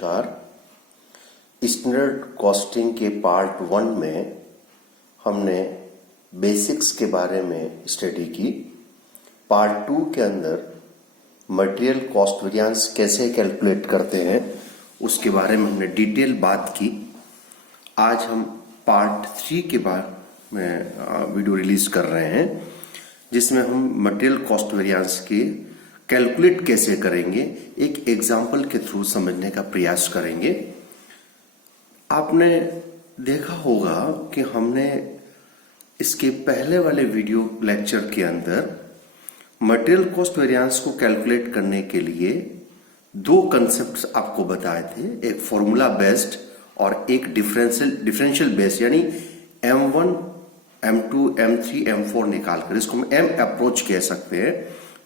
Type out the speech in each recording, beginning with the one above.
नमस्कार। Standard costing के part 1 में हमने बेसिक्स के बारे में स्टडी की। पार्ट 2 के अंदर मटेरियल कॉस्ट वेरिएंस कैसे कैलकुलेट करते हैं उसके बारे में हमने डिटेल बात की। आज हम पार्ट 3 के बारे में वीडियो रिलीज कर रहे हैं, जिसमें हम मटेरियल कॉस्ट वेरिएंस के कैलकुलेट कैसे करेंगे एक एग्जाम्पल के थ्रू समझने का प्रयास करेंगे। आपने देखा होगा कि हमने इसके पहले वाले वीडियो लेक्चर के अंदर मटेरियल कॉस्ट वेरिएंस को कैलकुलेट करने के लिए दो कंसेप्ट्स आपको बताए थे, एक फॉर्मूला बेस्ड और एक डिफरेंशियल बेस्ड, यानी M1, M2, M3, M4 निकालकर इसको हम M अप्रोच कह सकते हैं।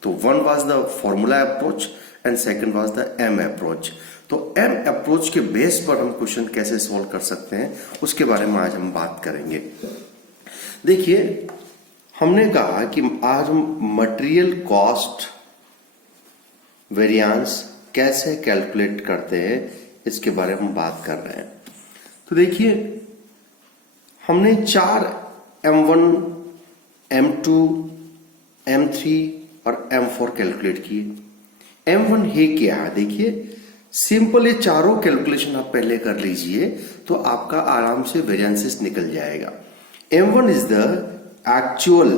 तो one was the formula approach and second was the M approach. तो M अप्रोच के बेस पर हम क्वेश्चन कैसे सॉल्व कर सकते हैं उसके बारे में आज हम बात करेंगे। देखिए, हमने कहा कि आज हम मटेरियल कॉस्ट वेरिएंस कैसे कैलकुलेट करते हैं इसके बारे में बात कर रहे हैं। तो देखिए, हमने 4 M1, M2, M3 और M4 कैलकुलेट किए। M1 है क्या है? देखिए, सिंपल ये चारों कैलकुलेशन आप पहले कर लीजिए तो आपका आराम से वेरिएंसेस निकल जाएगा। M1 is the actual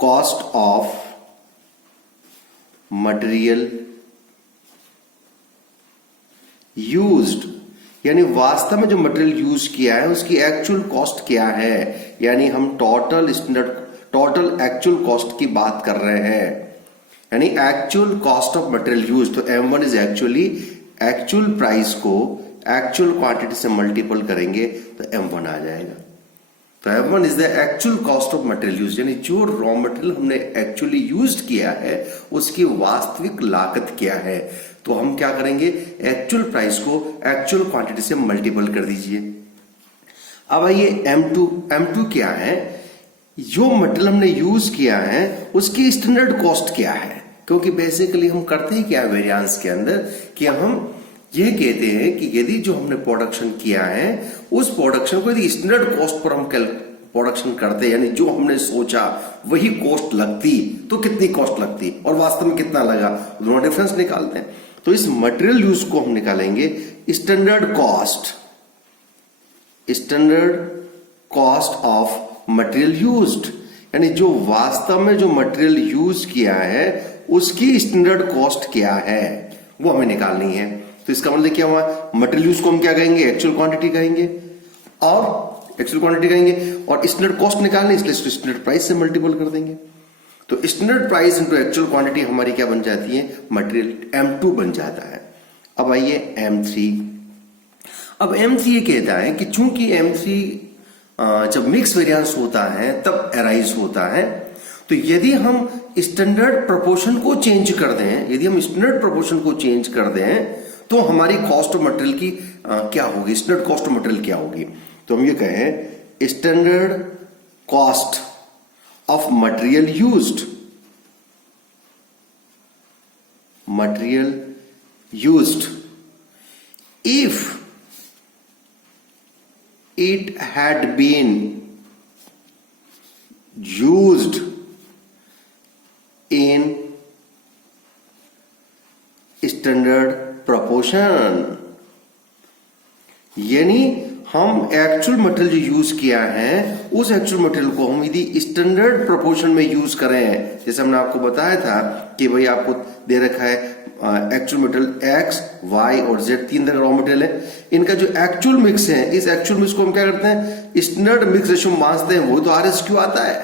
cost of material used, यानी वास्तव में जो मटेरियल यूज किया है उसकी एक्चुअल कॉस्ट क्या है, यानी हम टोटल एक्चुअल कॉस्ट की बात कर रहे हैं, यानी actual cost of material use. तो M1 is actually actual price को एक्चुअल क्वांटिटी से मल्टीपल करेंगे तो M1 आ जाएगा। तो M1 is the actual cost of material use, यानी जो रॉ मटेरियल हमने एक्चुअली यूज किया है उसकी वास्तविक लागत क्या है। तो हम क्या करेंगे, एक्चुअल प्राइस को एक्चुअल क्वांटिटी से मल्टीपल कर दीजिए। अब आइए M2 क्या है? जो मटेरियल हमने यूज किया है उसकी स्टैंडर्ड कॉस्ट क्या है, क्योंकि बेसिकली हम करते ही क्या वेरिएंस के अंदर कि हम ये कहते हैं कि यदि जो हमने प्रोडक्शन किया है उस प्रोडक्शन को यदि स्टैंडर्ड कॉस्ट पर हम प्रोडक्शन करते, यानी जो हमने सोचा वही कॉस्ट लगती, तो कितनी कॉस्ट लगती और वास्तव में कितना लगा, दोनों डिफरेंस निकालते हैं। तो इस मटेरियल यूज को हम निकालेंगे standard cost of material used, यानी जो वास्तव में जो मटेरियल यूज किया है उसकी स्टैंडर्ड कॉस्ट क्या है वो हमें निकालनी है। तो इसका मतलब क्या हुआ, मटेरियल यूज को हम क्या कहेंगे, एक्चुअल क्वांटिटी कहेंगे, और स्टैंडर्ड कॉस्ट निकालनी, इसलिए स्टैंडर्ड प्राइस से मल्टीपल कर देंगे। तो standard price into actual quantity हमारी क्या बन जाती है, मटेरियल M2 बन जाता है। अब आइए M3। अब M3 ये कहता है कि चूंकि M3 जब मिक्स वेरिएंस होता है तब अराइज होता है, तो यदि हम स्टैंडर्ड प्रोपोर्शन को चेंज कर दें, तो हमारी कॉस्ट ऑफ मटेरियल की क्या होगी, स्टैंडर्ड कॉस्ट ऑफ मटेरियल क्या होगी। तो हम ये कहें standard cost of material used if it had been used in standard proportion, यानी हम एक्चुअल मटेरियल जो यूज किया है उस एक्चुअल मटेरियल को हम यदि स्टैंडर्ड प्रोपोर्शन में यूज करें, जैसे हमने आपको बताया था कि भाई आपको दे रखा है एक्चुअल मटेरियल X, Y और Z, 3 तरह रॉ मटेरियल है, इनका जो एक्चुअल मिक्स है, इस एक्चुअल मिक्स को हम क्या करते हैं, स्टैंडर्ड मिक्स रेशियो मानते हैं, वो तो RSQ आता है।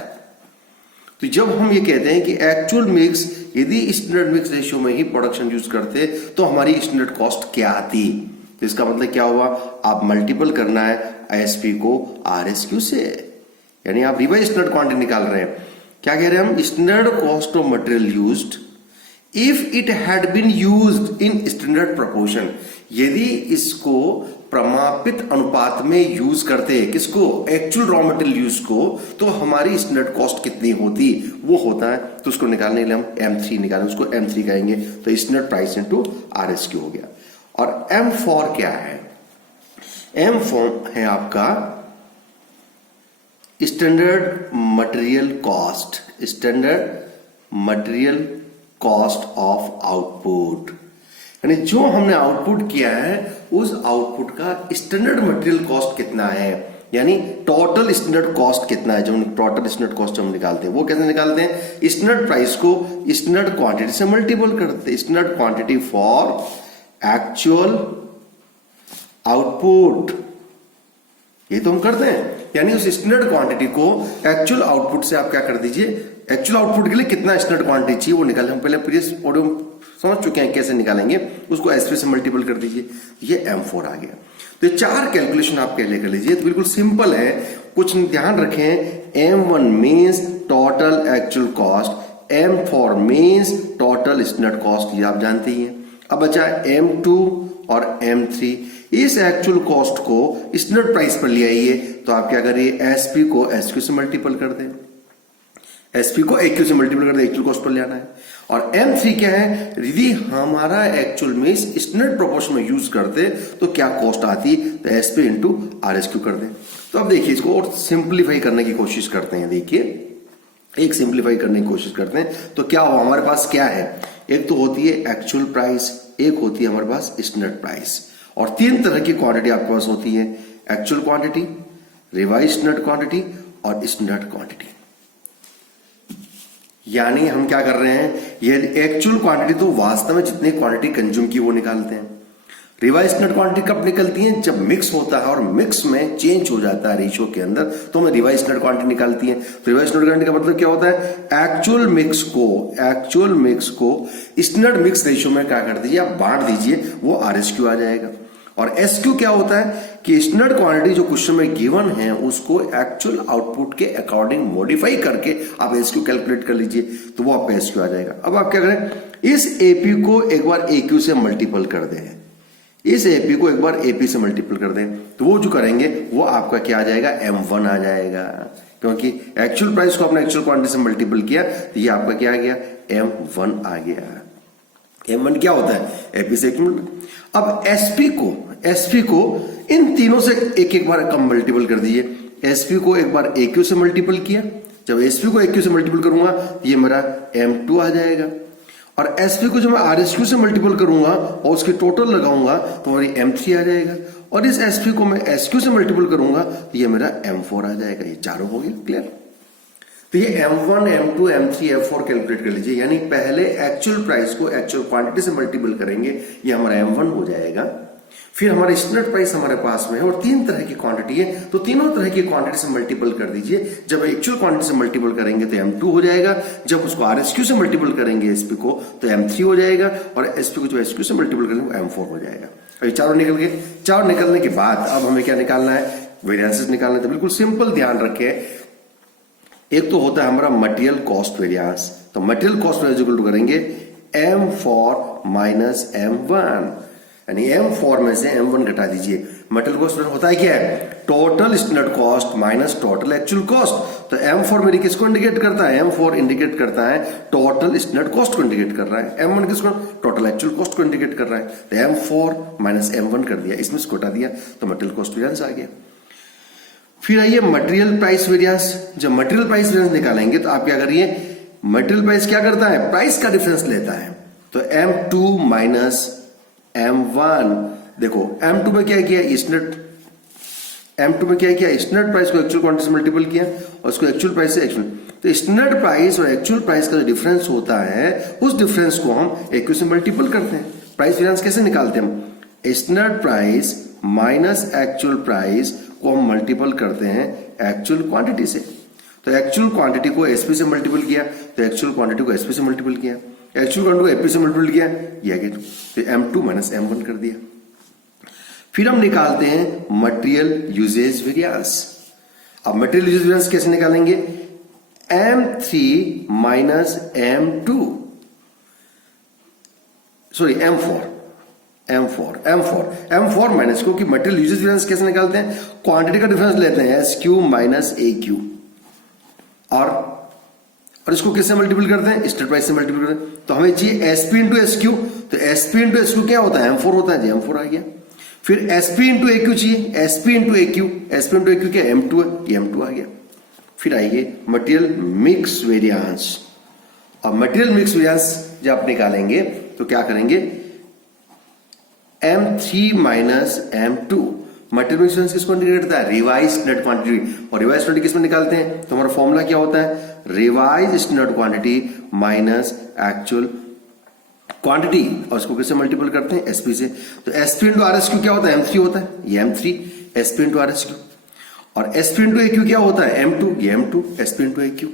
तो जब हम ये कहते हैं कि एक्चुअल मिक्स यदि स्टैंडर्ड मिक्स रेशियो में ही प्रोडक्शन यूज करते तो हमारी स्टैंडर्ड कॉस्ट क्या आती, तो इसका मतलब क्या हुआ, आप मल्टीपल करना है ISP को RSQ से, यानी आप रिवाइज स्टैंडर्ड क्वांटिटी निकाल रहे हैं। क्या कह रहे हैं हम, standard cost of material used if it had been used in standard proportion, यदि इसको प्रमापित अनुपात में यूज करते, किसको, एक्चुअल रॉ मटेरियल यूज को, तो हमारी स्टैंडर्ड कॉस्ट कितनी होती, वो होता है। तो उसको निकालने के लिए हम M3 निकालें, उसको M3 कहेंगे, तो स्टैंडर्ड प्राइस इनटू RSQ हो गया। और M4 क्या है? M4 है आपका standard material cost, standard material cost of output, यानी जो हमने आउटपुट किया है उस आउटपुट का स्टैंडर्ड मटेरियल कॉस्ट कितना है, यानी टोटल स्टैंडर्ड कॉस्ट कितना है। जो टोटल स्टैंडर्ड कॉस्ट हम निकालते हैं वो कैसे निकालते हैं? स्टैंडर्ड प्राइस को स्टैंडर्ड क्वांटिटी से मल्टीपल करते हैं, standard quantity for actual output, ये तो हम करते हैं। यानी उस स्टैंडर्ड क्वांटिटी को एक्चुअल आउटपुट से आप क्या कर दीजिए, एक्चुअल आउटपुट के लिए कितना स्टैंडर्ड क्वांटिटी चाहिए वो निकाले। हम पहले प्रीवियस ऑडियो समझ चुके हैं कैसे निकालेंगे, उसको एसपी से मल्टीपल कर दीजिए, ये M4 आ गया। तो ये 4 कैलकुलेशन आप पहले कर लीजिए, तो बिल्कुल सिंपल है, कुछ ध्यान रखें। M1 means total actual cost, M4 means total standard cost, ये आप जानते ही हैं। अब बचा M2 और M3, इस एक्चुअल कॉस्ट को स्टैंडर्ड प्राइस पर ले आइए, तो आप क्या करिए, एसपी को एसक्यू से मल्टीपल कर दें, एसपी को एक्यू से मल्टीपल कर दें, एक्चुअल कॉस्ट पर ले आना है। और M3 क्या है, यदि हमारा एक्चुअल में स्टैंडर्ड प्रोपोर्शन में यूज करते तो क्या कॉस्ट आती, तो एसपी इंटू आरएसक्यू कर दें। तो अब देखिए इसको और सिंप्लीफाई करने की कोशिश करते हैं। देखिए एक सिंप्लीफाई करने की कोशिश करते हैं, तो क्या हो, हमारे पास क्या है, एक तो होती है एक्चुअल प्राइस, एक होती है हमारे पास स्टैंडर्ड प्राइस, और 3 तरह की क्वांटिटी आपके पास होती है, actual quantity, revise standard quantity और स्टैंडर्ड क्वांटिटी। यानी हम क्या कर रहे हैं, ये एक्चुअल क्वांटिटी तो वास्तव में जितनी क्वांटिटी कंज्यूम की वो निकालते हैं। रिवाइज स्टैंडर्ड क्वांटिटी कब निकलती है, जब मिक्स होता है और मिक्स में चेंज हो जाता है रेशियो के अंदर, तो हमें रिवाइज स्टैंडर्ड क्वांटिटी निकालती है। रिवाइज स्टैंडर्ड क्वांटिटी का मतलब क्या होता है, एक्चुअल मिक्स को स्टैंडर्ड मिक्स रेशियो में क्या कर दीजिए, आप बांट दीजिए, वो आरएसक्यू आ जाएगा। और एसक्यू क्या होता है कि स्टैंडर्ड क्वांटिटी जो क्वेश्चन में गिवन है उसको एक्चुअल आउटपुट के अकॉर्डिंग मॉडिफाई करके आप एसक्यू कैलकुलेट कर लीजिए, तो वो आपका एसक्यू आ जाएगा। अब आप क्या करें, इस एपी को एक बार एक्यू से मल्टीपल कर दें, इस एपी को एक बार एपी से मल्टीपल कर दें, तो वो जो करेंगे वो आपका क्या आ जाएगा, M1 आ जाएगा, क्योंकि एक्चुअल प्राइस को आपने एक्चुअल क्वांटिटी से मल्टीपल किया, तो ये आपका क्या आ गया, M1 आ गया। M1 क्या होता है, एपी से अब एसपी को इन तीनों से एक बार कम मल्टीपल कर दीजिए। एसपी को एक बार एक्यू से मल्टीपल किया, जब एसपी को एक्यू से मल्टीपल करूंगा ये मेरा M2 आ जाएगा, और एसपी को जब मैं आरएसक्यू से मल्टीपल करूंगा और उसकी टोटल लगाऊंगा तो मेरी M3 आ जाएगा, और इस एसपी को मैं एसक्यू से मल्टीपल करूंगा तो ये मेरा M4 आ जाएगा। ये चारों हो गए क्लियर। तो ये M1, M2, M3, M4 calculate कर लीजिए, यानी पहले एक्चुअल प्राइस को एक्चुअल क्वांटिटी से मल्टीपल करेंगे, ये हमारा M1 हो जाएगा। फिर हमारा स्टैंडर्ड प्राइस हमारे पास में है और 3 तरह की क्वांटिटी है, तो तीनों तरह की क्वांटिटी से मल्टीपल कर दीजिए। जब एक्चुअल क्वांटिटी से मल्टीपल करेंगे तो M2 हो जाएगा, जब उसको आरएसक्यू से मल्टीपल करेंगे एसपी को तो M3 हो जाएगा, और एसपी को जब एसक्यू से मल्टीपल करेंगे तो M4 हो जाएगा। अभी चारों निकल गए। चारों निकलने के बाद अब हमें क्या निकालना है, वेरिएंसेस निकालना है। तो बिल्कुल सिंपल ध्यान रखें, एक तो होता है हमारा मटेरियल कॉस्ट वेरिएंस, तो material cost variance equal to करेंगे M4 माइनस M1, यानी M4 में से M1 घटा दीजिए। मटेरियल कॉस्ट होता है क्या है, total standard cost minus total actual cost. तो M4 मेरी किसको इंडिकेट करता है, M4 इंडिकेट करता है टोटल स्टैंडर्ड कॉस्ट को इंडिकेट कर रहा है, M1 किसको, टोटल एक्चुअल कॉस्ट को इंडिकेट कर रहा है। तो M4 माइनस M1 कर दिया, इसमें से घटा दिया तो मटेरियल कॉस्ट वेरिएंस आ गया। फिर आइए मटेरियल प्राइस वेरिएंस। जब मटेरियल प्राइस वेरिएंस निकालेंगे तो आप क्या करिए, मटेरियल प्राइस क्या करता है, प्राइस का डिफरेंस लेता है, तो M2 माइनस M1। देखो M2 में क्या किया, स्टैंडर्ड प्राइस को एक्चुअल क्वांटिटी से मल्टीपल किया और उसको एक्चुअल प्राइस से एक्चुअल, तो स्टैंडर्ड प्राइस और एक्चुअल प्राइस का जो डिफरेंस होता है उस डिफरेंस को हम एक्यू से मल्टीपल करते हैं। प्राइस वेरिएंस कैसे निकालते हैं हम, standard price minus actual price को हम मल्टीपल करते हैं एक्चुअल क्वांटिटी से। तो एक्चुअल क्वांटिटी को एसपी से मल्टीपल किया तो एक्चुअल क्वांटिटी को एसपी से मल्टीपल किया, एक्चुअल क्वांटिटी को एपी से मल्टीपल किया, ये आगे तो M2 माइनस M1 कर दिया। फिर हम निकालते हैं मटेरियल यूजेज वेरिएंस। अब मटेरियल यूजेज वेरिएंस कैसे निकालेंगे, M3 minus M2, sorry M4 minus, क्योंकि मटेरियल यूजेज वेरिएंस कैसे निकालते हैं, क्वांटिटी का डिफरेंस लेते हैं SQ माइनस AQ, और इसको किससे मल्टीपल करते हैं, स्टैंडर्ड प्राइस से मल्टीपल करते हैं। तो हमें चाहिए SP इंटू SQ, तो एसपी इंटू एसक्यू क्या होता है, M4 होता है जी, M4 आ गया। फिर एसपी इंटू एक्यू चाहिए, SP into AQ, SP into AQ क्या M2 है, ये M2 आ गया। फिर आइए मटेरियल मिक्स वेरिएंस। अब मटेरियल मिक्स वेरिएंस जब आप निकालेंगे तो क्या करेंगे, M3 minus M2। Material mix variance किसको इंडिकेट करता है, रिवाइज्ड नेट क्वांटिटी। और रिवाइज्ड क्वांटिटी किसमें निकालते हैं, तो हमारा फॉर्मूला क्या होता है, revised net quantity minus actual quantity, और इसको किससे मल्टीपल करते हैं, एसपी से। तो एसपी इंटू आरएसक्यू क्या होता है, M3 होता है, ये M3 एसपी इंटू आरएसक्यू। और एसपी इंटू एक्यू क्या होता है, M2, ये M2 एसपी इंटू एक्यू।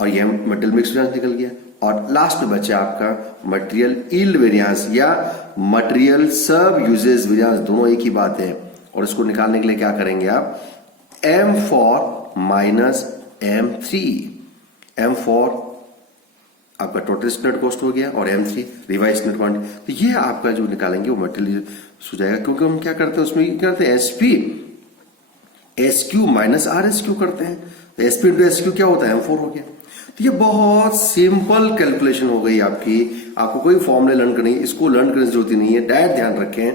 और ये मटेरियल मिक्स वेरिएंस निकल गया। और लास्ट में बचा आपका मटेरियल यील्ड वेरिएंस या मटेरियल सब यूजेस वेरिएंस, दोनों एक ही बात है। और इसको निकालने के लिए क्या करेंगे आप, M4 माइनस M3। M4 आपका टोटल स्टैंडर्ड कॉस्ट हो गया और M3 रिवाइज्ड नेट क्वांटिटी। तो ये आपका जो निकालेंगे वो मटेरियल हो जाएगा, क्योंकि हम क्या करते हैं उसमें क्या करते हैं, एसपी एसक्यू माइनस आरएसक्यू करते हैं। तो एसपी इंटू एसक्यू क्या होता है, M4 हो गया। तो ये बहुत सिंपल कैलकुलेशन हो गई आपकी, आपको कोई फॉर्मूले लर्न करनी, इसको लर्न करने की जरूरत नहीं है। डायरेक्ट ध्यान रखें,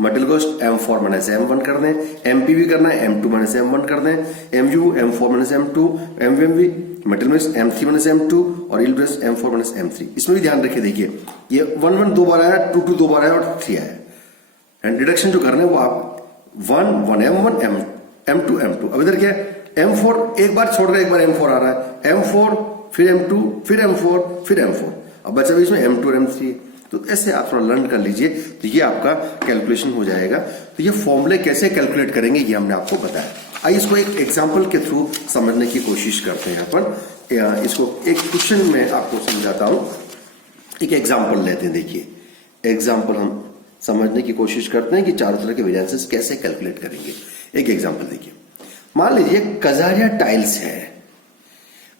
material cost M4 minus M1 कर दें, एमपीवी करना है M2 माइनस M1 कर दें, MU M4 minus M2, MV MV material mix M3 minus M2 और yield base M4 minus M3। इसमें भी ध्यान रखिए, देखिए ये 1 1 दो बार आया, 2 2 दो बार आया और 3 आया। एंड डिडक्शन जो करना है वो आप 1 1 M1 M2 M2। अब इधर क्या है, M4 एक बार छोड़ रहा है, एक बार M4 आ रहा है, M4 फिर M2 फिर M4 फिर M4। अब बचा भी इसमें M2 और M3। तो ऐसे आप थोड़ा लर्न कर लीजिए, तो ये आपका कैलकुलेशन हो जाएगा। तो ये फॉर्मूले कैसे कैलकुलेट करेंगे ये हमने आपको बताया। आइए इसको एक एग्जाम्पल के थ्रू समझने की कोशिश करते हैं अपन। इसको एक क्वेश्चन में आपको समझाता हूं, एक एग्जाम्पल लेते हैं। देखिए एग्जाम्पल हम समझने की कोशिश करते हैं कि चारों तरह के वेरिएंसेस कैसे कैलकुलेट करेंगे। एक एग्जाम्पल देखिए, मान लीजिए कजारिया टाइल्स है,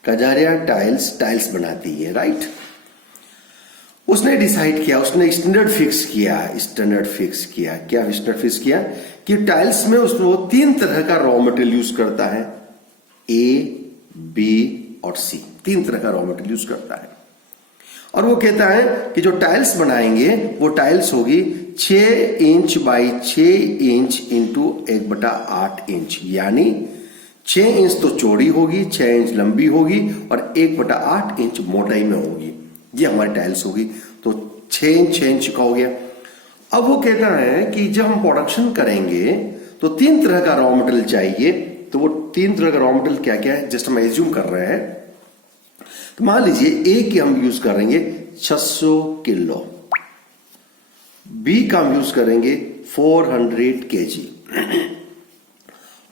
कजारिया टाइल्स बनाती है, राइट। उसने डिसाइड किया, उसने स्टैंडर्ड फिक्स किया क्या स्टैंडर्ड फिक्स किया कि टाइल्स में उसको 3 तरह का रॉ मटेरियल यूज करता है, A, B और C, 3 तरह का रॉ मटेरियल यूज करता है। और वो कहता है कि जो टाइल्स बनाएंगे वो टाइल्स होगी 6 inch by 6 inch into 1/8 inch, यानी 6 इंच तो चौड़ी होगी, 6 इंच लंबी होगी और 1/8 इंच मोटाई में होगी। ये हमारी टाइल्स होगी। तो 6 इंच का हो गया। अब वो कहता है कि जब हम प्रोडक्शन करेंगे तो 3 तरह का रॉ मटेरियल चाहिए। तो वो 3 तरह का रॉ मटेरियल क्या क्या है, जस्ट हम एज्यूम कर रहे हैं। तो मान लीजिए A की हम यूज करेंगे 600 किलो, B का हम यूज करेंगे 400 kg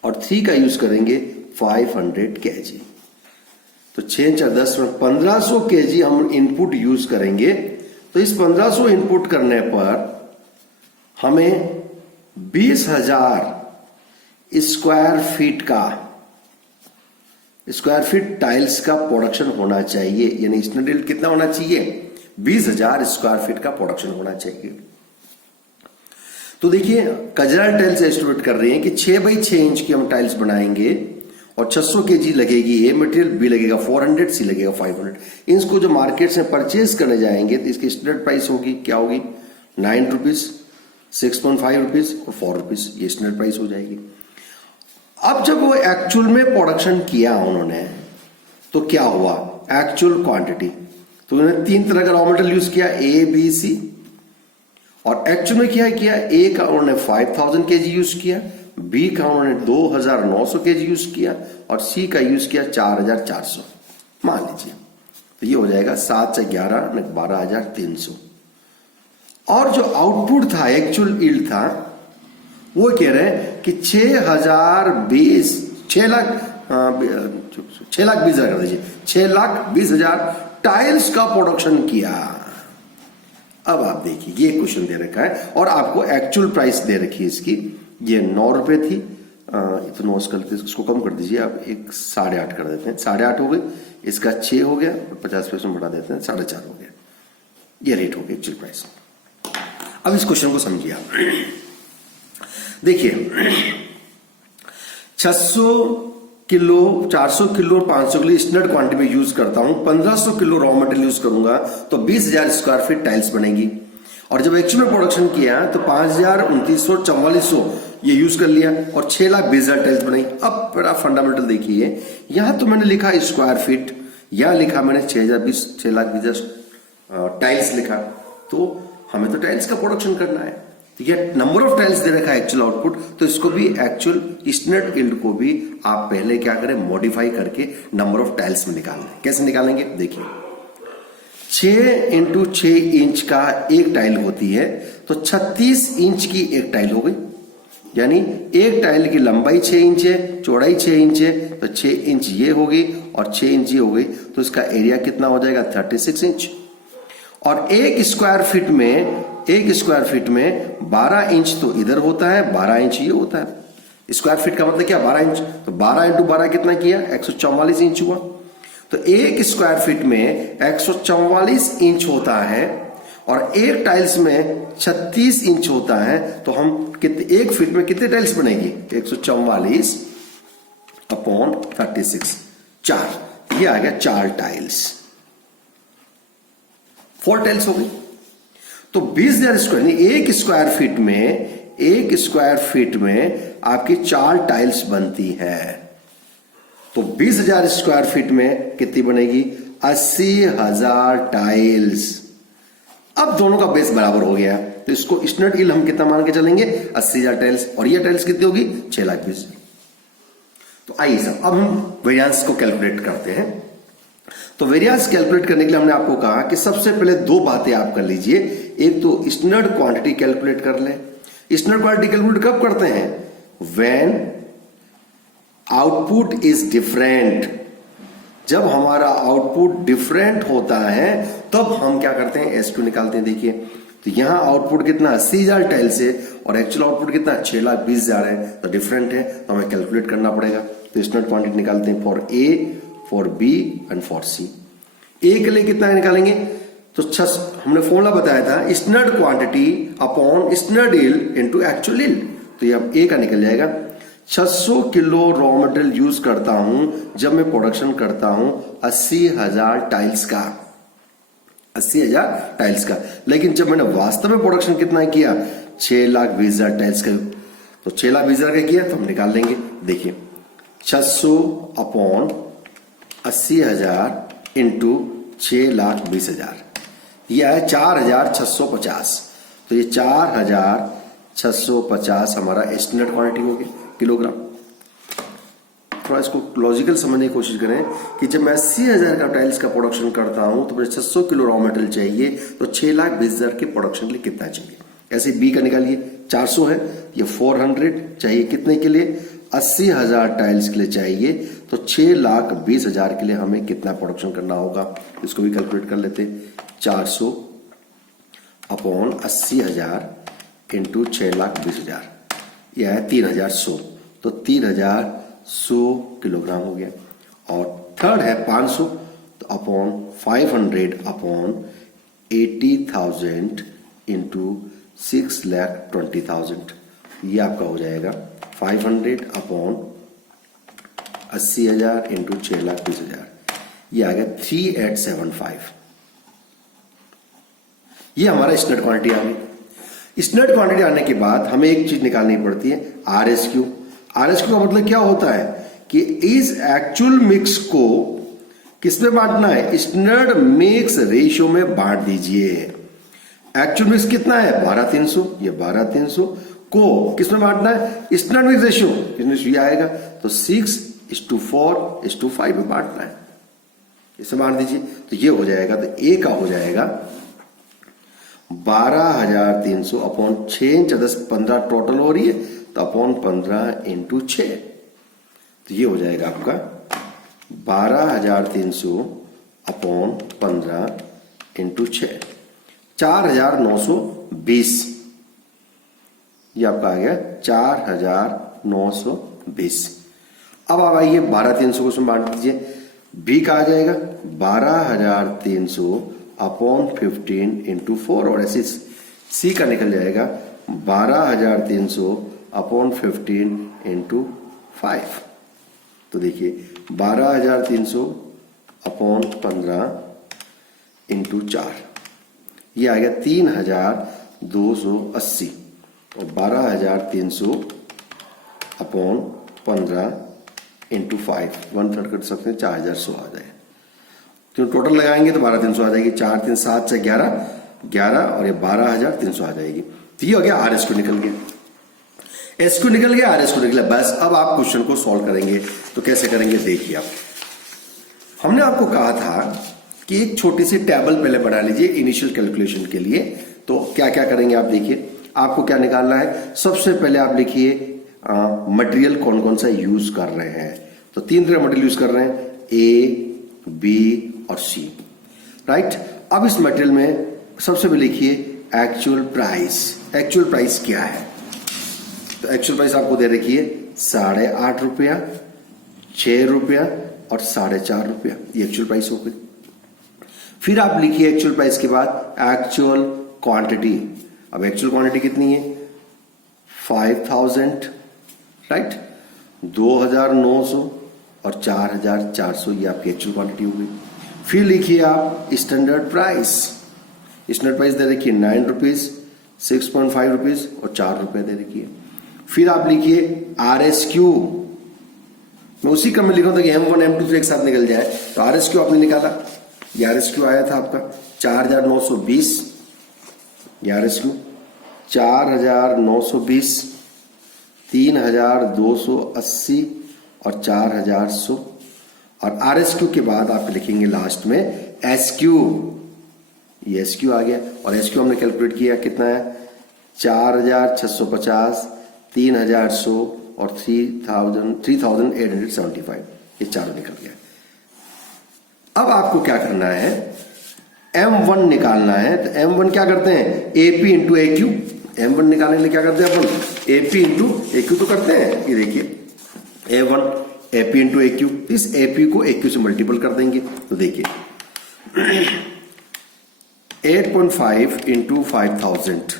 और 3 का यूज करेंगे 500 kg। तो 6 4 10 1500 kg हम इनपुट यूज करेंगे। तो इस 1500 इनपुट करने पर हमें 20,000 स्क्वायर फीट टाइल्स का प्रोडक्शन होना चाहिए, यानी स्टैंडर्ड कितना होना चाहिए, 20,000 स्क्वायर फीट का प्रोडक्शन होना चाहिए। तो देखिए कजरा टाइल्स एस्टिमेट कर रहे हैं कि 6 बाई 6 इंच की हम टाइल्स बनाएंगे और 600 kg लगेगी ए मटेरियल, बी लगेगा 400, सी लगेगा 500। इसको जो मार्केट से परचेज करने जाएंगे तो इसकी स्टैंडर्ड प्राइस होगी, क्या होगी, 9 रुपीज, 6.5 रुपीज और 4 रुपीज, ये स्टैंडर्ड प्राइस हो जाएगी। अब जब वो एक्चुअल में प्रोडक्शन किया उन्होंने तो क्या हुआ, एक्चुअल क्वांटिटी, तो उन्होंने 3 तरह का रॉ मटेरियल यूज किया, ए बी सी। और एक्चुअल में क्या किया, ए का उन्होंने 5000 kg यूज किया, बी का उन्होंने 2900 kg यूज किया और सी का यूज किया 4400 मान लीजिए। तो ये हो जाएगा 7 से 11 12,300। और जो आउटपुट था, एक्चुअल यील्ड था, वो कह रहे हैं कि 6,020 6,20,000 कर दीजिए, 6,20,000 टाइल्स का प्रोडक्शन किया। अब आप देखिए ये क्वेश्चन दे रखा है और आपको एक्चुअल प्राइस दे रखी है इसकी, ये 9 रुपए थी। तो 9 इसको कम कर दीजिए आप, 8.5 कर देते हैं, 8.5 हो गए, इसका 6 हो गया, 50% बढ़ा देते हैं, 4.5 हो गया। ये रेट हो गया एक्चुअल प्राइस। अब इस क्वेश्चन को समझिए आप। देखिए 600 किलो, 400 किलो और 500 किलो स्टैंडर्ड क्वांटिटी में यूज करता हूं, 1500 किलो रॉ मटेरियल यूज करूंगा तो 20,000 स्क्वायर फीट टाइल्स बनेगी। और जब एक्चुअल में प्रोडक्शन किया तो 5,000, 2900, 4400 ये यूज कर लिया और 6,20,000 टाइल्स बनाई। अब बड़ा फंडामेंटल देखिए, यहां तो मैंने लिखा स्क्वायर फीट, यहां लिखा मैंने 6,20,000 टाइल्स लिखा, तो हमें तो टाइल्स का प्रोडक्शन करना है। ठीक है, नंबर ऑफ टाइल्स दे रखा है एक्चुअल आउटपुट, तो इसको भी एक्चुअल स्टैंडर्ड यील्ड को भी आप पहले क्या करें, मॉडिफाई करके नंबर ऑफ टाइल्स में निकाल लें। कैसे निकालेंगे देखिए, 6 इंटू 6 इंच का एक टाइल होती है, तो 36 इंच की एक टाइल हो गई, यानी एक टाइल की लंबाई 6 इंच है, चौड़ाई 6 इंच है, तो 6 इंच ये होगी और 6 इंच ये हो गई, तो इसका एरिया कितना हो जाएगा, 36 इंच। और एक स्क्वायर फीट में 12 इंच तो इधर होता है, 12 इंच ये होता है। स्क्वायर फीट का मतलब क्या, 12 इंच, तो 12 इंटू 12 कितना किया, 144 इंच हुआ। तो एक स्क्वायर फीट में 144 इंच होता है और एक टाइल्स में 36 इंच होता है, तो हम कितने, एक फीट में कितने टाइल्स बनेगी, 144 अपॉन 36, 4, ये आ गया 4 टाइल्स, 4 टाइल्स हो गई। तो 20,000 स्क्वायर, एक स्क्वायर फीट में आपकी 4 टाइल्स बनती है, तो 20,000 स्क्वायर फीट में कितनी बनेगी, 80,000 टाइल्स। अब दोनों का बेस बराबर हो गया, तो इसको स्टैंडर्ड यील्ड हम कितना मान के चलेंगे, 80,000 टाइल्स, और ये टाइल्स कितनी होगी, 6,20,000। तो आइए सब, अब हम वेरिएंस को कैलकुलेट करते हैं। तो वेरिएंस कैलकुलेट करने के लिए हमने आपको कहा कि सबसे पहले 2 बातें आप कर लीजिए, एक तो स्टैंडर्ड क्वांटिटी कैलकुलेट कर लें। स्टैंडर्ड क्वांटिटी कैलकुलेट कब करते हैं, व्हेन आउटपुट इज डिफरेंट, जब हमारा आउटपुट डिफरेंट होता है तब हम क्या करते हैं, एस क्यू निकालते हैं। देखिए, तो यहां आउटपुट कितना 80,000 टाइल्स है और एक्चुअल आउटपुट कितना 6,20,000 है, तो डिफरेंट है, तो हमें कैलकुलेट करना पड़ेगा। तो स्टैंडर्ड क्वांटिटी निकालते हैं for A, for B and for C. A के लिए कितना निकालेंगे, तो हमने फॉर्मूला बताया था, standard quantity upon standard yield into actual yield. तो ये अब ए का निकल जाएगा, 600 किलो रॉ मटेरियल यूज करता हूं जब मैं प्रोडक्शन करता हूं 80,000 टाइल्स का, 80,000 टाइल्स का। लेकिन जब मैंने वास्तव में प्रोडक्शन कितना किया, 6,20,000 टाइल्स का, तो 6,20,000 का किया, तो हम निकाल लेंगे। देखिए, 600 अपॉन 80,000 इंटू 6,20,000, यह है 4,650। तो ये 4,650 हमारा स्टैंडर्ड क्वांटिटी हो गई किलोग्राम। थोड़ा इसको लॉजिकल समझने की कोशिश करें कि जब मैं 80,000 का टाइल्स का प्रोडक्शन करता हूं तो मुझे 600 किलो रॉ मटेरियल चाहिए, तो 6,20,000 के प्रोडक्शन के लिए कितना चाहिए। ऐसे बी का निकालिए, 400 है, ये 400 चाहिए कितने के लिए, 80,000 टाइल्स के लिए चाहिए, तो 6,20,000 के लिए हमें कितना प्रोडक्शन करना होगा, इसको भी कैलकुलेट कर लेते हैं। 400 अपॉन 80,000 इंटू 6,20,000, यह है 3,100, तो 3,100 किलोग्राम हो गया। और थर्ड है 500, तो अपॉन 500 अपॉन 80,000 इंटू 6,20,000, ये आपका हो जाएगा 500 अपॉन 80,000 इंटू 6,20,000, ये आ गया 3875। ये हमारा स्टैंडर्ड क्वांटिटी आ गई। स्टैंडर्ड क्वांटिटी आने के बाद हमें एक चीज निकालनी पड़ती है, आरएसक्यू। आरएसक्यू का मतलब क्या होता है कि इस एक्चुअल मिक्स को किसमें बांटना है, स्टैंडर्ड मिक्स रेशियो में बांट दीजिए। एक्चुअल मिक्स कितना है 12,300, ये 12,300 को किसमें बांटना है, स्टैंडर्ड मिक्स रेशियो, ये आएगा तो 6:4:5 में बांटना है, इसे बांट दीजिए। तो ये हो जाएगा, तो ए का हो जाएगा 12,300 अपॉन 6 इंच 10 15 टोटल हो रही है, तो अपॉन 15 इंटू 6, तो ये हो जाएगा आपका 12,300 अपॉन 15 इंटू 6, 4,920, ये आपका आ गया 4,920। अब आप आइए 12,300 को उसमें बांट दीजिए, बी का आ जाएगा 12,300 अपॉन 15 इंटू 4, और ऐसे सी का निकल जाएगा 12,300 अपॉन 15 इंटू 5। तो देखिए 12,300 अपॉन 15 इंटू 4, ये आ गया 3,280 और 12,300 अपॉन 15 इंटू 5 1/3 कर सकते हैं, 4,100 आ जाए। तो टोटल लगाएंगे तो 12,300 आ जाएगी, 4 3 7 से 11 और ये 12,300 आ जाएगी। तो ये हो गया आर एस क्यू निकल गया, एस क्यू निकल गया, आर एस क्यू निकला। बस अब आप क्वेश्चन को सॉल्व करेंगे तो कैसे करेंगे देखिए आप। हमने आपको कहा था कि एक छोटी सी टेबल पहले बना लीजिए इनिशियल कैलकुलेशन के लिए। तो क्या क्या करेंगे आप देखिए, आपको क्या निकालना है। सबसे पहले आप लिखिए मटेरियल कौन कौन सा यूज कर रहे हैं। तो 3 तरह मटेरियल यूज कर रहे हैं, ए, बी और सी, राइट। अब इस मटेरियल में सबसे पहले लिखिए एक्चुअल प्राइस। एक्चुअल प्राइस क्या है? तो एक्चुअल प्राइस आपको दे रखी है 8.5 रुपया, 6 रुपया और 4.5 रुपया, ये एक्चुअल प्राइस हो गई। फिर आप लिखिए एक्चुअल प्राइस के बाद एक्चुअल क्वांटिटी। अब एक्चुअल क्वांटिटी कितनी है? 5,000, राइट। 2,900 और 4,400, ये आपकी एक्चुअल क्वांटिटी हो गई। फिर लिखिए आप स्टैंडर्ड प्राइस। स्टैंडर्ड प्राइस दे रखिए 9 रुपीज, 6.5 रुपीज और 4 रुपए दे रखिए। फिर आप लिखिए आर एस क्यू। मैं उसी क्रम में लिखा था कि M1 M2 एक साथ निकल जाए। तो आर एस क्यू आपने निकाला, ये आर एस क्यू आया था आपका 4,920, ये आर एस क्यू 4,920, 3,280 और 4,100। और आर एस क्यू के बाद आप लिखेंगे लास्ट में एस क्यू। ये एस क्यू आ गया और एस क्यू हमने कैलकुलेट किया कितना है, 4,650, 3,100 और 3,875, ये चारों निकल गया। अब आपको क्या करना है, M1 निकालना है। तो M1 क्या करते हैं, AP इंटू ए क्यू। M1 निकालने के लिए क्या करते हैं अपन, AP इंटू ए क्यू तो करते हैं। ये देखिए A1 AP इंटू ए क्यू, इस AP को ए क्यू से मल्टीपल कर देंगे। तो देखिए 8.5 इंटू 5,000,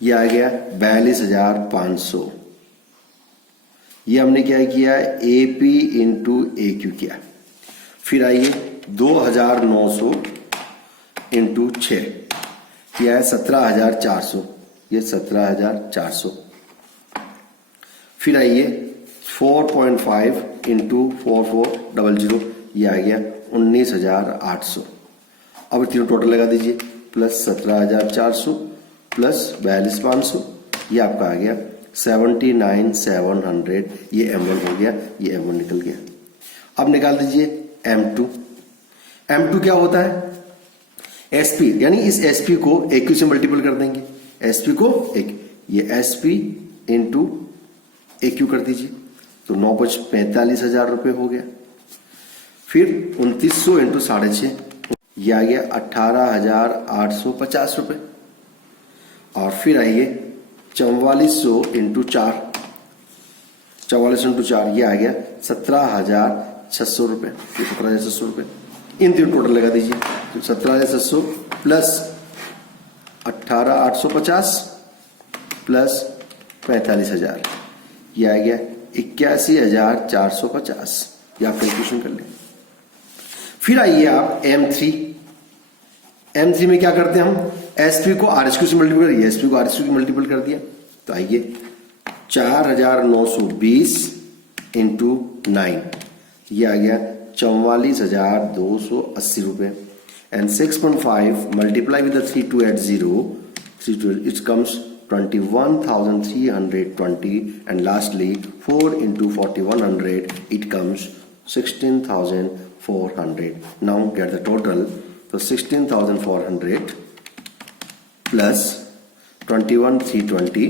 ये आ गया 42,500। ये हमने क्या किया, AP इंटू ए क्यू किया। फिर आइए 2,900 इंटू 6, यह है 17,400, ये 17,400। फिर आइए 4.5 इंटू 4400, ये आ गया 19,800। अब तीनों टोटल लगा दीजिए, प्लस 17,400 प्लस 42,500, ये आपका आ गया 79,700। ये M1 हो गया, ये M1 निकल गया। अब निकाल दीजिए M2। M2 क्या होता है, SP, यानी इस SP को AQ से मल्टीपल कर देंगे। SP को ये SP इंटू AQ कर दीजिए, तो 9,45,000 रुपये हो गया। फिर 2,900 इंटू 6.5, ये आ गया 18,850 रुपये। और फिर आइए 4400 इंटू 4, 44 इंटू 4, ये आ गया 17,600 रुपये, ये 17,600 रुपये। इन तीन टोटल लगा दीजिए, तो 17,600 प्लस 18,850 प्लस 45,000, ये आ गया 81,450। ये आप कैलकुलेशन कर लें। फिर आइए आप M3 में क्या करते हैं हम, SP को RSQ से मल्टीपल करिए, SP को RSQ से मल्टीपल कर दिया। तो आइए 4,920 इंटू 9, ये आ गया 44,280 रुपये। And 6.5 multiply with 3280, it comes 21,320 and lastly 4 into 4,100, it comes 16,400। Now get the total. तो 16,400 प्लस 21,320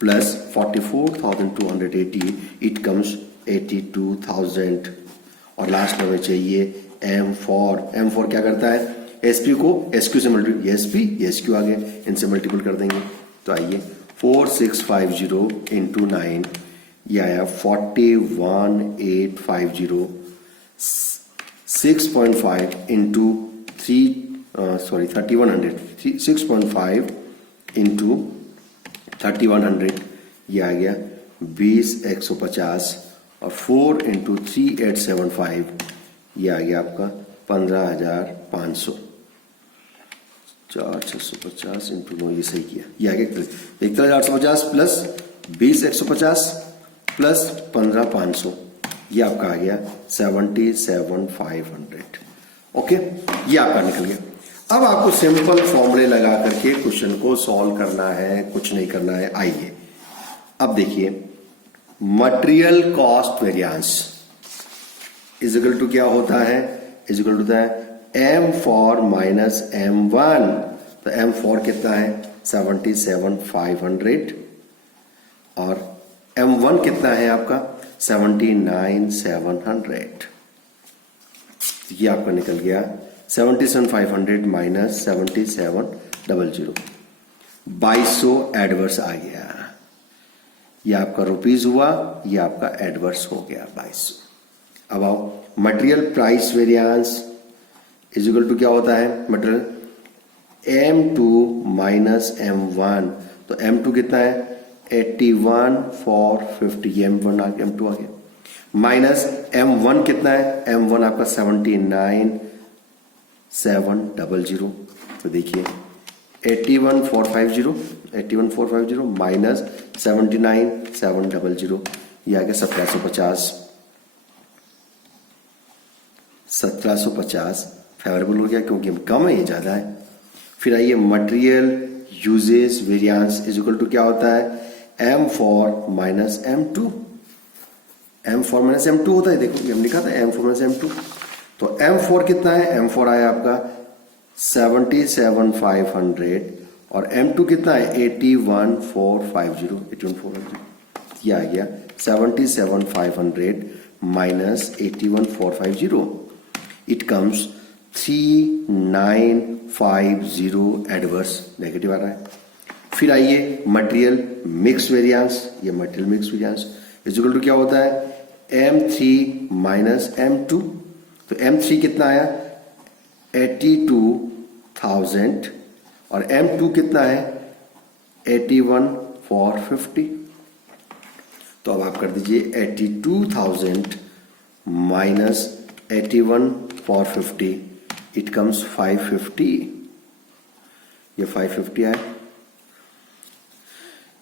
प्लस 44,280, इट कम्स 82,000। और लास्ट में चाहिए M4 क्या करता है, SP को SQ से मल्टीपल, SQ आ गए, इनसे मल्टीपल कर देंगे। तो आइए 4650 इंटू 9, ये आया 41,850। 6.5 इंटू 3,100, 6.5 इंटू 3,100, ये आ गया 20,150। और 4 इंटू 3875 ये आ गया आपका 15,500। 4,650 इंटू 9 ये सही किया, ये आ गया 41,850 प्लस 20,150 प्लस 15,500 ये आपका आ गया 77,500। ओके, ये आपका निकल गया। अब आपको सिंपल फॉर्मूले लगा करके क्वेश्चन को सॉल्व करना है, कुछ नहीं करना है। आइए अब देखिए, material cost variance is equal to क्या होता है, इज इक्वल टू होता है M4 माइनस M1। तो M4 कितना है 77,500 और M1 कितना है आपका 79,700। ये आपका निकल गया 77,500 माइनस 77,000, 2200 एडवर्स आ गया। ये आपका रुपीज हुआ, ये आपका एडवर्स हो गया 2200। अब आओ, material price variance is equal to क्या होता है, मटेरियल M2 माइनस M1। तो M2 कितना है 81,450, M1 आ गया, M2 आ गया, माइनस M1 कितना है, M1 आपका 79,700। तो देखिए 81,450 माइनस 79,700 ये आ गया 1750 फेवरेबल हो गया, क्योंकि कम है ये ज्यादा है। फिर आइए, material usage variance is equal to क्या होता है M4 minus M2। M4 minus M2 होता है, देखो ये हम लिखा था M4 माइनस M2। तो M4 कितना है, M4 आया आपका 77,500 और M2 कितना है 81,450। ये आ गया 77,500 minus 81,450, it comes 3,950 adverse negative आ रहा है। फिर आइए, मटेरियल मिक्स वेरिएंस, ये material mix variance is equal to क्या होता है M3 माइनस M2। तो M3 कितना आया 82,000 और M2 कितना है 81,450। तो अब आप कर दीजिए 82,000 माइनस 81,450, इट कम्स 550। ये 550 आया,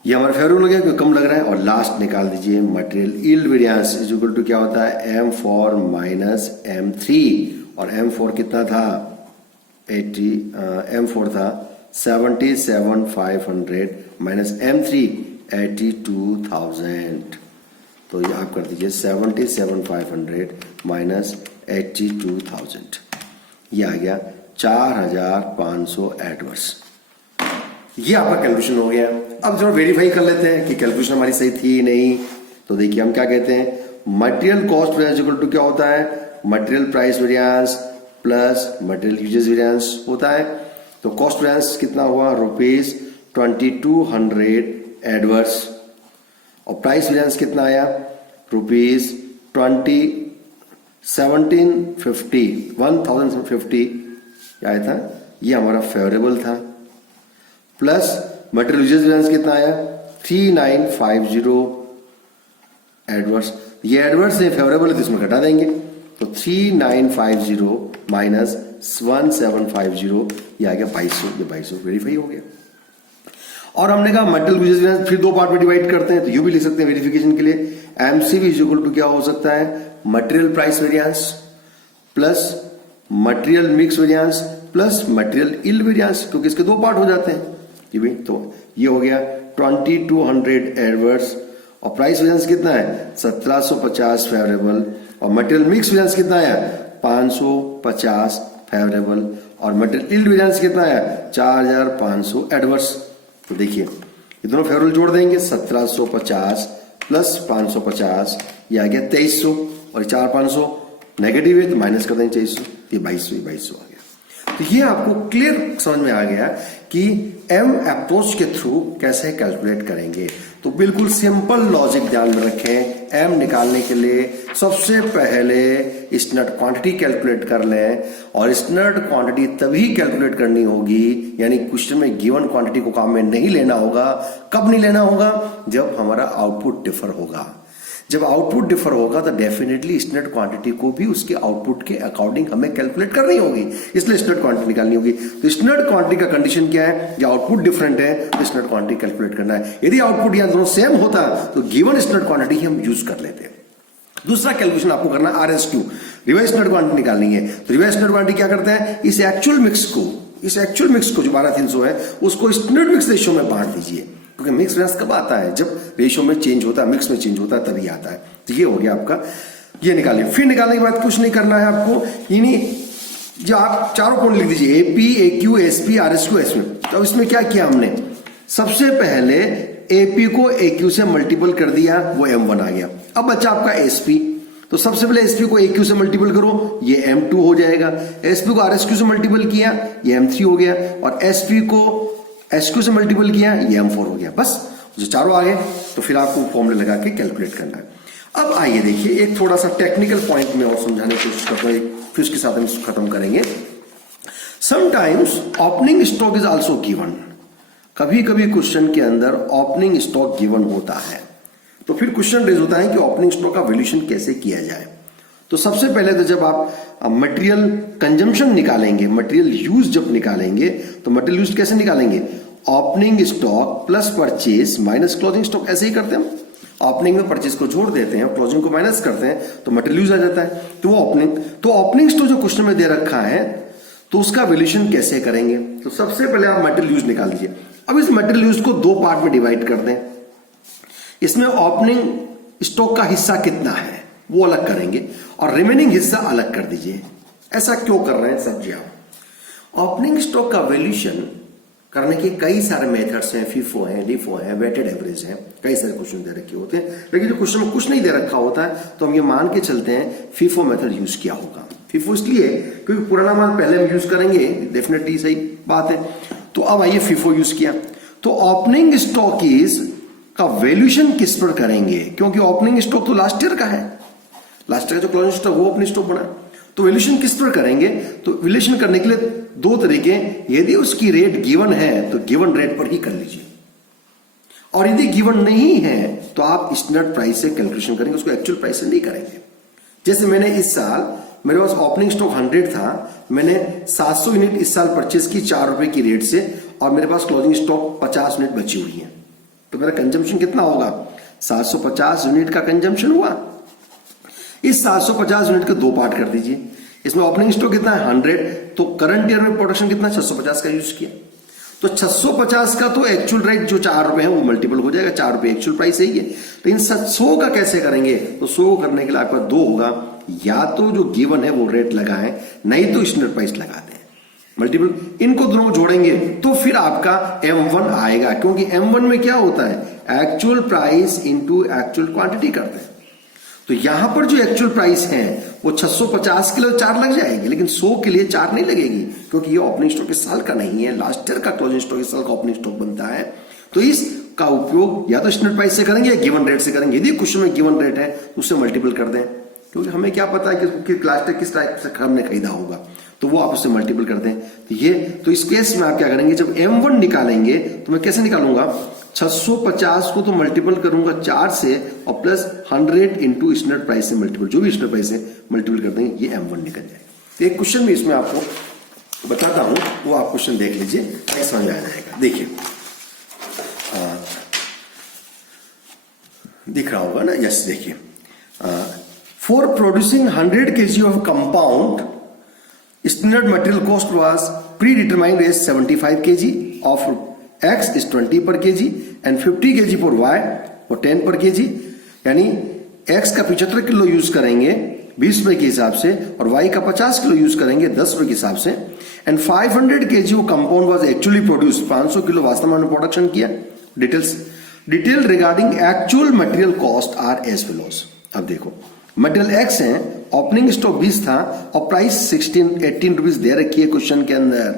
ये हमारा फेवरेट हो गया क्योंकि कम लग रहा है। और लास्ट निकाल दीजिए, material yield variance is equal to क्या होता है M4 माइनस M3 और M4 कितना था M4 था 77,500 माइनस M3 82,000। तो ये आप कर दीजिए 77,500 माइनस 82,000, ये आ गया 4,500 एडवर्स। ये आपका कैलकुलेशन हो गया। अब जरा वेरीफाई कर लेते हैं कि कैलकुलेशन हमारी सही थी नहीं। तो देखिए हम क्या कहते हैं, material cost variance equal to क्या होता है material price variance plus material usage variance होता है। तो कॉस्ट वेरिएंस कितना हुआ ₹2200 एडवर्स और प्राइस वेरिएंस कितना आया ₹1750 आया था, ये हमारा फेवरेबल था। प्लस मटेरियल यूजेस वेरिएंस कितना आया 3950 एडवर्स, ये एडवर्स है फेवरेबल है तो इसमें घटा देंगे। तो 3950 माइनस 1750 ये आ गया 2200, ये 2200 वेरीफाई हो गया। और हमने कहा मटेरियल यूजेस वेरिएंस फिर दो पार्ट में डिवाइड करते हैं, तो यू भी लिख सकते हैं वेरिफिकेशन के लिए MCV इज इक्वल टू क्या हो सकता है material price variance plus material mix variance plus material yield variance, क्योंकि इसके दो पार्ट हो जाते हैं ये भी। तो ये हो गया 2200 एडवर्स और प्राइस वेरिएंस कितना है 1750 फेवरेबल और मटेरियल मिक्स वेरिएंस कितना है 550 फेवरेबल और मटेरियल यील्ड वेरिएंस कितना है 4500 एडवर्स। तो देखिए ये दोनों फेवरेबल जोड़ देंगे 1750 प्लस 550 ये आ गया 2300 और 4500 नेगेटिव है तो माइनस कर देंगे 2300, ये 2200 आ गया। तो ये आपको क्लियर समझ में आ गया कि M अप्रोच के थ्रू कैसे कैलकुलेट करेंगे। तो बिल्कुल सिंपल लॉजिक ध्यान में रखें, M निकालने के लिए सबसे पहले स्टैंडर्ड क्वांटिटी कैलकुलेट कर लें और स्टैंडर्ड क्वांटिटी तभी कैलकुलेट करनी होगी, यानी क्वेश्चन में गिवन क्वांटिटी को काम में नहीं लेना होगा। कब नहीं लेना होगा जब हमारा आउटपुट डिफर होगा। जब आउटपुट डिफर होगा तो डेफिनेटली स्टैंडर्ड क्वांटिटी को भी उसके आउटपुट के अकॉर्डिंग हमें कैलकुलेट करनी होगी, इसलिए स्टैंडर्ड क्वांटिटी निकालनी होगी। तो स्टैंडर्ड क्वांटिटी का कंडीशन क्या है, या आउटपुट डिफरेंट है तो स्टैंडर्ड क्वांटिटी कैलकुलेट करना है। यदि आउटपुट या दोनों सेम होता तो गिवन स्टैंडर्ड क्वांटिटी हम यूज कर लेते। दूसरा कैलकुलेशन आपको करना है RSQ, रिवर्स स्टैंडर्ड क्वांटिटी निकालनी है। तो रिवर्स स्टैंडर्ड क्वांटिटी क्या करता है, इस एक्चुअल मिक्स को जो 12300 है उसको स्टैंडर्ड मिक्स रेशियो में बांट दीजिए, क्योंकि मिक्स वेरिएंस कब आता है, जब रेशियो में चेंज होता है, मिक्स में चेंज होता है तभी आता है। तो ये हो गया आपका, ये निकालिए। फिर निकालने के बाद कुछ नहीं करना है आपको, यानी जो आप चारों कोण लिख दीजिए, AP, AQ, SP, RSQ, SV। तो इसमें क्या किया हमने, सबसे पहले AP को AQ से मल्टीपल कर दिया, वो M1 आ गया। अब बच्चा आपका SP, तो सबसे पहले SP को AQ से मल्टीपल करो, ये M2 हो जाएगा। SP को RSQ से मल्टीपल किया, ये M3 हो गया, और SP को SQ से मल्टीपल किया, ये M4 हो गया। बस जो चारों आ गए, तो फिर आपको फॉर्मूले लगा के कैलकुलेट करना है। अब आइए देखिए, एक थोड़ा सा टेक्निकल पॉइंट में और समझाने की कोशिश करता हूं, फिर उसके साथ हम खत्म करेंगे। Sometimes opening stock is also given, कभी कभी क्वेश्चन के अंदर ओपनिंग स्टॉक गिवन होता है, तो फिर क्वेश्चन रेज होता है कि ओपनिंग स्टॉक का वैल्यूएशन कैसे किया जाए। तो सबसे पहले तो जब आप मटेरियल कंजम्पशन निकालेंगे, मटेरियल यूज जब निकालेंगे, तो मटेरियल यूज कैसे निकालेंगे, opening stock plus purchase minus closing stock, ऐसे ही करते हैं हम। ओपनिंग में परचेज को जोड़ देते हैं, क्लोजिंग को माइनस करते हैं, तो मटेरियल यूज आ जाता है। तो ओपनिंग स्टॉक जो क्वेश्चन में दे रखा है, तो उसका वैल्यूएशन कैसे करेंगे। तो सबसे पहले आप मटेरियल यूज निकाल दीजिए। अब इस मटेरियल यूज को दो पार्ट में डिवाइड कर दें। इसमें ओपनिंग स्टॉक का हिस्सा कितना है वो अलग करेंगे, और रिमेनिंग हिस्सा अलग कर दीजिए। ऐसा क्यों कर रहे हैं समझिए आप। ओपनिंग स्टॉक का वैल्यूएशन करने के कई सारे मेथड्स हैं, FIFO है, LIFO है, वेटेड एवरेज है, कई सारे क्वेश्चन दे रखे होते हैं। लेकिन जो क्वेश्चन में कुछ नहीं दे रखा होता है, तो हम ये मान के चलते हैं FIFO मेथड यूज किया होगा। FIFO इसलिए क्योंकि पुराना माल पहले हम यूज करेंगे, डेफिनेटली सही बात है। तो अब आइए FIFO यूज किया, तो ओपनिंग स्टॉक का वैल्यूएशन किस पर करेंगे, क्योंकि ओपनिंग स्टॉक तो लास्ट ईयर का है, लास्ट ईयर का जो क्लोजिंग स्टॉक वो ओपनिंग स्टॉक बना। तो वैल्यूएशन किस पर करेंगे, तो वैल्यूएशन करने के लिए दो तरीके, यदि उसकी रेट गिवन है तो गिवन रेट पर ही कर लीजिए, और यदि गिवन नहीं है तो आप स्टैंडर्ड प्राइस से कैलकुलेशन करेंगे, उसको एक्चुअल प्राइस से नहीं करेंगे। जैसे मैंने इस साल, मेरे पास ओपनिंग स्टॉक 100 था, मैंने 700 यूनिट इस साल परचेज की 4 रुपए की रेट से, और मेरे पास क्लोजिंग स्टॉक 50 यूनिट बची हुई है, तो मेरा कंजम्पशन कितना होगा, 750 यूनिट का कंजम्पशन हुआ। इस 750 यूनिट के दो पार्ट कर दीजिए। इसमें ओपनिंग स्टॉक कितना है 100, तो करंट ईयर में प्रोडक्शन कितना 650 का यूज किया, तो 650 का तो एक्चुअल रेट जो 4 रुपए है वो मल्टीपल हो जाएगा, 4 रुपए एक्चुअल प्राइस है ये। तो इन 100 का कैसे करेंगे, तो 100 करने के लिए आपका दो होगा, या तो जो गिवन है वो रेट लगाएं, नहीं तो स्टैंडर्ड प्राइस लगा दें मल्टीपल। इनको दोनों जोड़ेंगे तो फिर आपका M1 आएगा, क्योंकि M1 में क्या होता है, actual price into actual quantity करते हैं। तो यहां पर जो एक्चुअल प्राइस है वो 650 के लिए 4 लग जाएगी, लेकिन 100 के लिए 4 नहीं लगेगी, क्योंकि ये ओपनिंग स्टॉक इस साल का नहीं है, लास्ट ईयर का क्लोजिंग स्टॉक इस साल का ओपनिंग स्टॉक बनता है। तो इसका उपयोग या तो स्टैंडर्ड प्राइस से करेंगे या गिवन रेट से करेंगे। यदि क्वेश्चन में गिवन रेट है तो उससे मल्टीपल कर दें, क्योंकि हमें क्या पता है कि लास्ट ईयर किस टाइप से हमने खरीदा होगा, तो वो आप उससे मल्टीपल कर दें। तो इस केस में आप क्या करेंगे, जब M1 निकालेंगे तो मैं कैसे निकालूंगा, 650 को तो मल्टीपल करूंगा 4 से, और प्लस 100 इंटू स्टैंडर्ड प्राइस से मल्टीपल, जो भी स्टैंडर्ड प्राइस है मल्टीपल कर देंगे, ये M1 निकल जाएगा। एक क्वेश्चन भी इसमें आपको बताता हूं, वो आप क्वेश्चन देख लीजिए, समझ में आ जाएगा। देखिए दिख रहा होगा ना, यस देखिए, for producing 100 kg of compound standard material cost was predetermined as 75 kg of X is 20 per kg and 50 kg for Y और 10 per kg, यानी X का 75 किलो यूज करेंगे 20 रुपए के हिसाब से, और Y का 50 किलो यूज करेंगे 10 रुपए के हिसाब से, एंड 500 kg वो कंपाउंड वाज एक्चुअली प्रोड्यूस, 500 किलो वास्तव में प्रोडक्शन किया। Detail regarding actual material cost are as follows. अब देखो मटेरियल X है, ओपनिंग स्टॉक 20 था, और प्राइस 18 रुपीज दे रखी है क्वेश्चन के अंदर,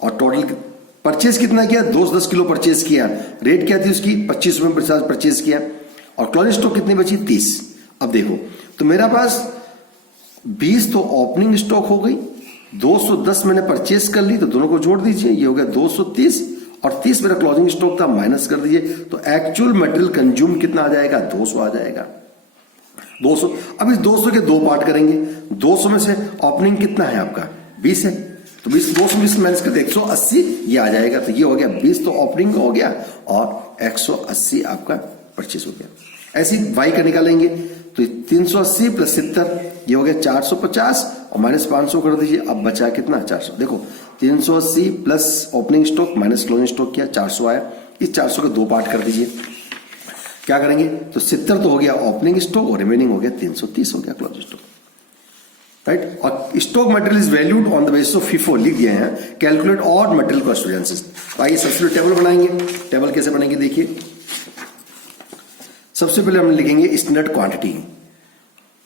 और टोटल परचेज कितना किया, 10 किलो परचेज किया, रेट क्या थी उसकी 25 रुपए परचेज किया, और क्लोजिंग स्टॉक कितनी बची 30। अब देखो तो मेरा पास 20 तो ओपनिंग स्टॉक हो गई, 210 मैंने परचेज कर ली, तो दोनों को जोड़ दीजिए, ये हो गया 230, और 30 मेरा क्लोजिंग स्टॉक था, माइनस कर दीजिए, तो एक्चुअल मटेरियल कंज्यूम कितना आ जाएगा, 200 आ जाएगा। 200। अब इस 200 के दो पार्ट करेंगे। 200 में से ओपनिंग कितना है आपका 20 है, तो 20 220 माइनस करते 180 ये आ जाएगा, तो ये हो गया 20 तो ओपनिंग का हो गया और 180 आपका परचेज हो गया। ऐसे ही वाई का निकालेंगे तो 380 प्लस 70 ये हो गया 450 और माइनस 500 कर दीजिए। अब बचा कितना 400। देखो 380 plus opening stock minus closing stock किया 400 आया। इस 400 के दो पार्ट कर दीजिए। क्या करेंगे तो 70 तो हो गया ओपनिंग स्टॉक और रिमेनिंग हो गया 330 हो गया क्लोजिंग स्टॉक, राइट। और stock material is valued on the basis of FIFO लिख दिए हैं, calculate odd material cost variances. तो आइए सबसे पहले टेबल बनाएंगे। टेबल कैसे बनेंगे देखिए। सबसे पहले हम लिखेंगे standard quantity,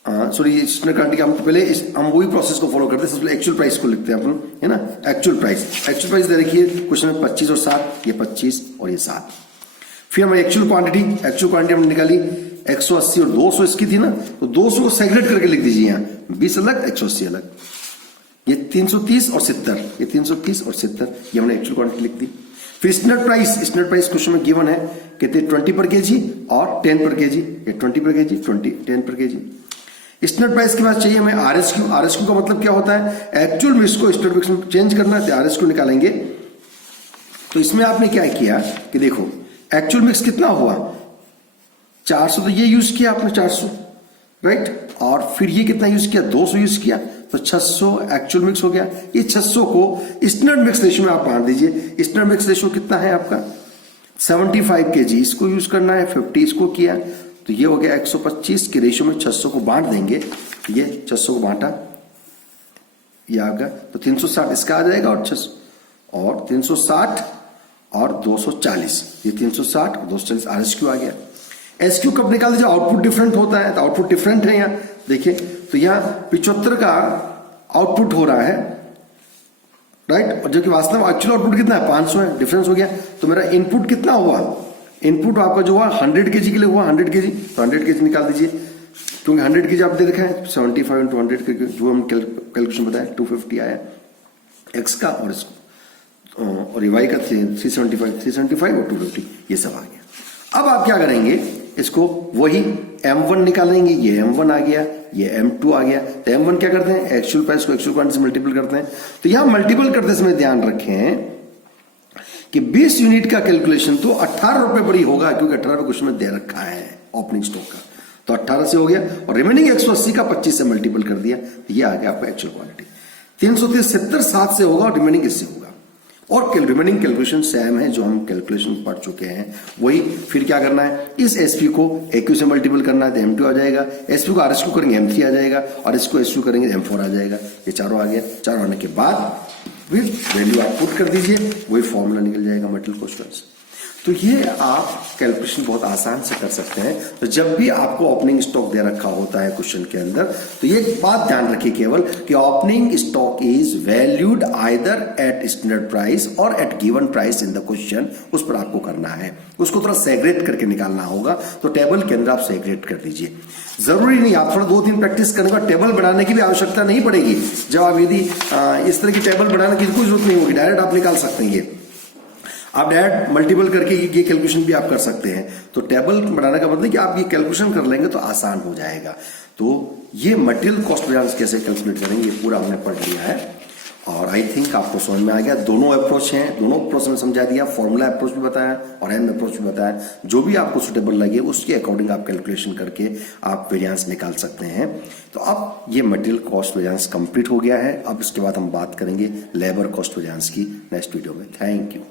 sorry standard quantity हम पहले हम वही प्रोसेस को फॉलो करते हैं। सबसे पहले एक्चुअल प्राइस को लिखते हैं अपन, है ना। एक्चुअल प्राइस दे रखिए क्वेश्चन में 25 और 7, ये 25 और ये 7। फिर हमारी एक्चुअल क्वांटिटी हमने निकाली 180 और 200 इसकी थी ना, तो 200 को सेग्रेट करके लिख दीजिए यहाँ, 20 अलग 180 अलग। ये 330 और 70, ये 330 और 70 ये हमने एक्चुअल क्वांटिटी लिख दी। फिर स्टैंडर्ड प्राइस क्वेश्चन में गिवन है कहते 20 पर केजी और 10 पर केजी, ये 20 पर केजी 10 पर केजी। स्टैंडर्ड प्राइस के बाद चाहिए हमें RSQ का मतलब क्या होता है, एक्चुअल मिक्स को स्टैंडर्ड मिक्स में चेंज करना है, तो RSQ निकालेंगे। तो इसमें आपने क्या किया कि देखो एक्चुअल मिक्स कितना हुआ 400, तो ये यूज किया आपने 400, राइट। और फिर ये कितना यूज किया 200 यूज किया, तो 600 एक्चुअल मिक्स हो गया। ये 600 को स्टैंडर्ड मिक्स रेशियो में आप बांट दीजिए। स्टैंडर्ड मिक्स रेशियो कितना है आपका 75 kg, इसको यूज करना है, 50 इसको किया, तो ये हो गया 125 के रेशियो में 600 को बांट देंगे। ये 600 को बांटा, ये आ गया, तो 360 इसका आ जाएगा और 600 और 360 और 240, ये 360 और 240 RSQ आ गया। SQ कब निकाल दीजिए, आउटपुट डिफरेंट होता है, तो आउटपुट डिफरेंट है यहाँ देखिए। तो यहाँ 75 का आउटपुट हो रहा है, राइट, और जो कि वास्तव में एक्चुअल आउटपुट कितना है 500 है, डिफरेंस हो गया। तो मेरा इनपुट कितना हुआ, इनपुट आपका जो हुआ 100 kg के लिए हुआ 100 kg, तो 100 kg निकाल दीजिए, क्योंकि 100 kg आप दे रखा है 75 × 100 जो हम कैलकुलेशन बताया 250 आया एक्स का, और इसको और वाई का 375 और 250 ये सब आ गया। अब आप क्या करेंगे, इसको वही M1 निकालेंगे, ये M1 आ गया, ये M2 आ गया। तो M1 क्या करते हैं, एक्चुअल प्राइस को एक्चुअल क्वांटिटी से मल्टीपल करते हैं। तो यहां मल्टीपल करते समय ध्यान रखें कि 20 यूनिट का कैलकुलेशन तो 18 रुपए पर ही होगा, क्योंकि 18 रुपए क्वेश्चन में दे रखा है ओपनिंग स्टॉक का, तो 18 से हो गया, और रिमेनिंग 180 का 25 से मल्टीपल कर दिया, तो ये आ गया आपका एक्चुअल क्वांटिटी। 330 70 7 से होगा और रिमेनिंग इससे होगा, और रिमेनिंग कैलकुलेशन सेम है जो हम कैलकुलेशन पढ़ चुके हैं वही। फिर क्या करना है, इस SP को AQ से मल्टीपल करना है, तो M2 आ जाएगा। SP को RSQ करेंगे M3 आ जाएगा, और इसको SQ करेंगे M4 आ जाएगा। ये चारों आ गया। चारों आने के बाद फिर वैल्यू आप पुट कर दीजिए, वही फॉर्मूला निकल जाएगा मटेरियल कॉस्ट से। तो ये आप कैलकुलेशन बहुत आसान से कर सकते हैं। तो जब भी आपको ओपनिंग स्टॉक दे रखा होता है क्वेश्चन के अंदर, तो ये बात ध्यान रखिए केवल कि opening stock is valued either at standard price और at given price in the question, उस पर आपको करना है, उसको थोड़ा सेग्रेट करके निकालना होगा। तो टेबल के अंदर आप सेग्रेट कर दीजिए। जरूरी नहीं, आप थोड़ा 2-3 प्रैक्टिस करने का टेबल बनाने की भी आवश्यकता नहीं पड़ेगी। जब आप यदि इस तरह की टेबल बनाने की कोई जरूरत नहीं होगी, डायरेक्ट आप निकाल सकते हैं। ये आप डायरेक्ट मल्टीपल करके ये कैलकुलेशन भी आप कर सकते हैं। तो टेबल बनाने का मतलब कि आप ये कैलकुलेशन कर लेंगे तो आसान हो जाएगा। तो ये मटेरियल कॉस्ट वेरिएंस कैसे कैलकुलेट करेंगे ये पूरा हमने पढ़ लिया है, और आई थिंक आपको समझ में आ गया। दोनों अप्रोच हैं, दोनों अप्रोच में समझा दिया, फॉर्मूला अप्रोच भी बताया और एम अप्रोच भी बताया। जो भी आपको सुटेबल लगे उसके अकॉर्डिंग आप कैलकुलेशन करके आप वेरिएंस निकाल सकते हैं। तो अब ये मटेरियल कॉस्ट वेरिएंस कंप्लीट हो गया है। अब इसके बाद हम बात करेंगे लेबर कॉस्ट वेरिएंस की नेक्स्ट वीडियो में। Thank you.